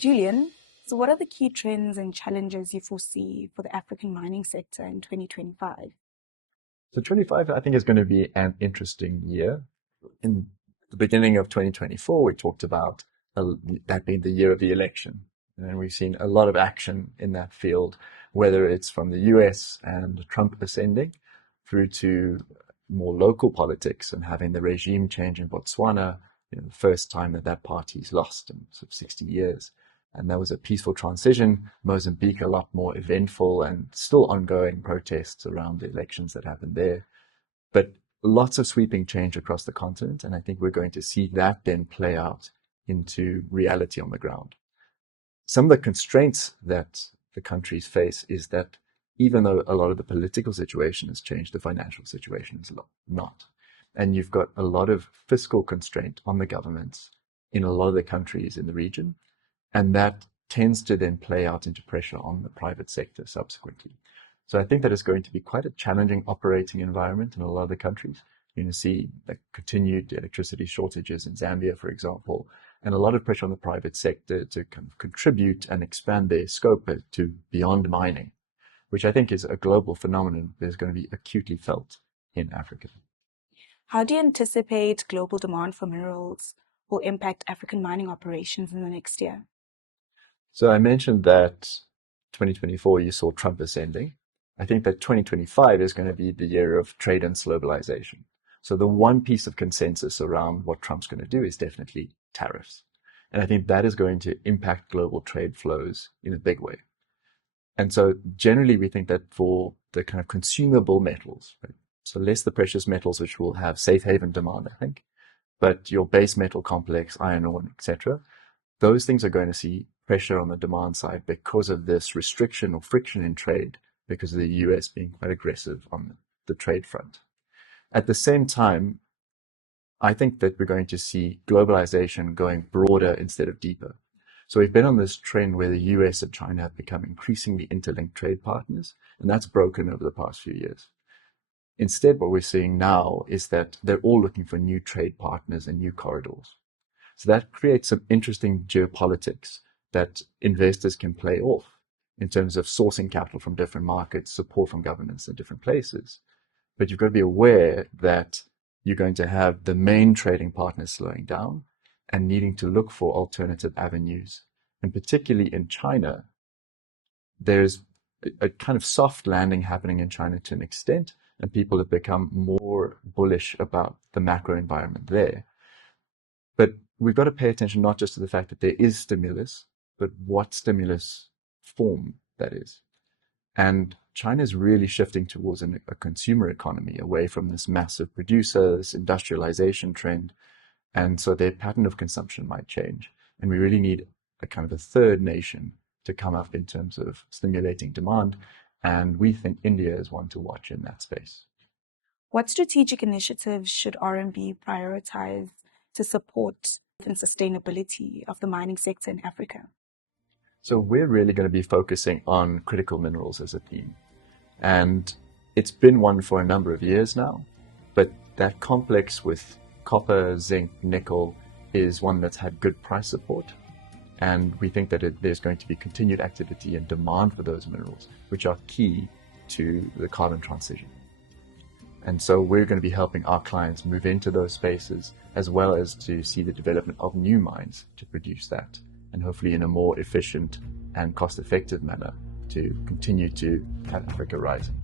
Julian, so what are the key trends and challenges you foresee for the African mining sector in 2025? So 25, I think, is going to be an interesting year. In the beginning of 2024, we talked about that being the year of the election. And we've seen a lot of action in that field, whether it's from the US and Trump ascending through to more local politics and having the regime change in Botswana, the first time that party's lost in sort of 60 years. And that was a peaceful transition. Mozambique, a lot more eventful and still ongoing protests around the elections that happened there. But lots of sweeping change across the continent. And I think we're going to see that then play out into reality on the ground. Some of the constraints that the countries face is that even though a lot of the political situation has changed, the financial situation is not. And you've got a lot of fiscal constraint on the governments in a lot of the countries in the region. And that tends to then play out into pressure on the private sector subsequently. So I think that is going to be quite a challenging operating environment in a lot of the countries. You're going to see continued electricity shortages in Zambia, for example, and a lot of pressure on the private sector to kind of contribute and expand their scope to beyond mining, which I think is a global phenomenon that is going to be acutely felt in Africa. How do you anticipate global demand for minerals will impact African mining operations in the next year? So I mentioned that 2024, you saw Trump ascending. I think that 2025 is going to be the year of trade and globalization. So the one piece of consensus around what Trump's going to do is definitely tariffs. And I think that is going to impact global trade flows in a big way. And so generally, we think that for the kind of consumable metals, right? So less the precious metals, which will have safe haven demand, I think, but your base metal complex, iron ore, etc., those things are going to see pressure on the demand side because of this restriction or friction in trade, because of the US being quite aggressive on the trade front. At the same time, I think that we're going to see globalization going broader instead of deeper. So we've been on this trend where the US and China have become increasingly interlinked trade partners, and that's broken over the past few years. Instead, what we're seeing now is that they're all looking for new trade partners and new corridors. So that creates some interesting geopolitics that investors can play off in terms of sourcing capital from different markets, support from governments in different places. But you've got to be aware that you're going to have the main trading partners slowing down and needing to look for alternative avenues. And particularly in China, there's a kind of soft landing happening in China to an extent, and people have become more bullish about the macro environment there. But we've got to pay attention not just to the fact that there is stimulus, but what stimulus form that is. And China is really shifting towards a consumer economy, away from this massive producer, this industrialization trend. And so their pattern of consumption might change. And we really need a kind of a third nation to come up in terms of stimulating demand. And we think India is one to watch in that space. What strategic initiatives should RMB prioritize to support the sustainability of the mining sector in Africa? So we're really going to be focusing on critical minerals as a theme. And it's been one for a number of years now, but that complex with copper, zinc, nickel is one that's had good price support. And we think that there's going to be continued activity and demand for those minerals, which are key to the carbon transition. And so we're going to be helping our clients move into those spaces, as well as to see the development of new mines to produce that, and hopefully in a more efficient and cost-effective manner to continue to have Africa rising.